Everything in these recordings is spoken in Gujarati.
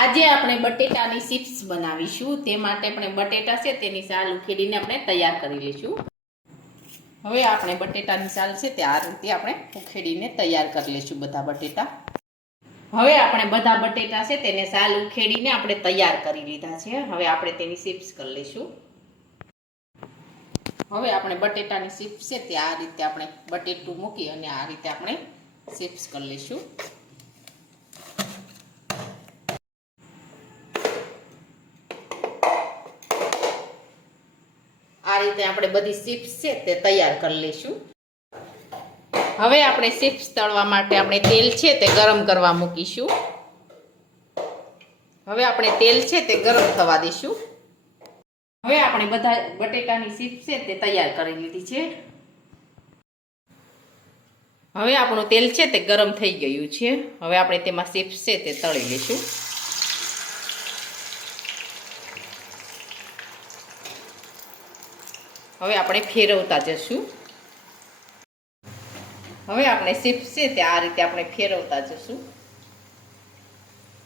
આજે આપણે બટેટાની ચિપ્સ બનાવીશું। તે માટે આપણે બટેટા છે તેની સાલ ઉખેડીને આપણે તૈયાર કરી લઈશું। હવે આપણે બટેટાની સાલ છે તે આ રીતે આપણે ઉખેડીને તૈયાર કરી લઈશું બધા બટેટા। હવે આપણે બધા બટેટા છે તેને સાલ ઉખેડીને આપણે તૈયાર કરી લીધા છે। હવે આપણે તેની ચિપ્સ કરી લઈશું। હવે આપણે બટેટાની ચિપ્સ છે તે આ રીતે આપણે બટેટું મૂકી અને આ રીતે આપણે ચિપ્સ કરી લઈશું। આ રીતે આપણે બધી ચિપ્સ છે તે તૈયાર કરી લઈશું। હવે આપણે ચિપ્સ તળવા માટે આપણે તેલ છે તે ગરમ કરવા મૂકીશું। હવે આપણે તેલ છે તે ગરમ થવા દઈશું। હવે આપણે બધા બટેટાની ચિપ્સ છે તે તૈયાર કરી લીધી છે। હવે આપણું તેલ છે તે ગરમ થઈ ગયું છે। હવે આપણે તેમાં ચિપ્સ છે તે તળી લઈશું। હવે આપણે ફેરવતા જશું। હવે આપણે ચિપ્સ છે તે આ રીતે આપણે ફેરવતા જશું।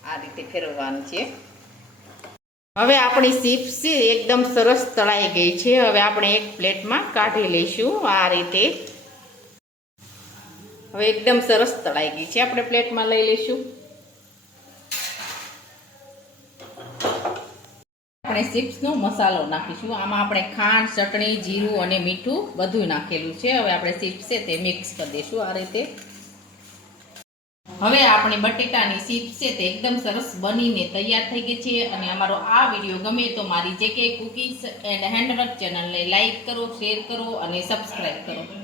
આ રીતે ફેરવવાનું છે। હવે આપણી ચિપ્સ છે એકદમ સરસ તળાઈ ગઈ છે। હવે આપણે એક પ્લેટમાં કાઢી લઈશું આ રીતે। હવે એકદમ સરસ તળાઈ ગઈ છે, આપણે પ્લેટમાં લઈ લઈશું। આપણે ચિપ્સનો મસાલો નાખીશું। આમાં આપણે ખાંડ, ચટણી, જીરું અને મીઠું બધું નાખેલું છે। હવે આપણે ચિપ્સ છે તે મિક્સ કરી દઈશું આ રીતે। હવે આપણી બટેટાની ચિપ્સ છે તે એકદમ સરસ બનીને તૈયાર થઈ ગઈ છે। અને અમારો આ વિડીયો ગમે તો મારી JK કુકીઝ એન્ડ હેન્ડવર્ક ચેનલને લાઈક કરો, શેર કરો અને સબસ્ક્રાઈબ કરો।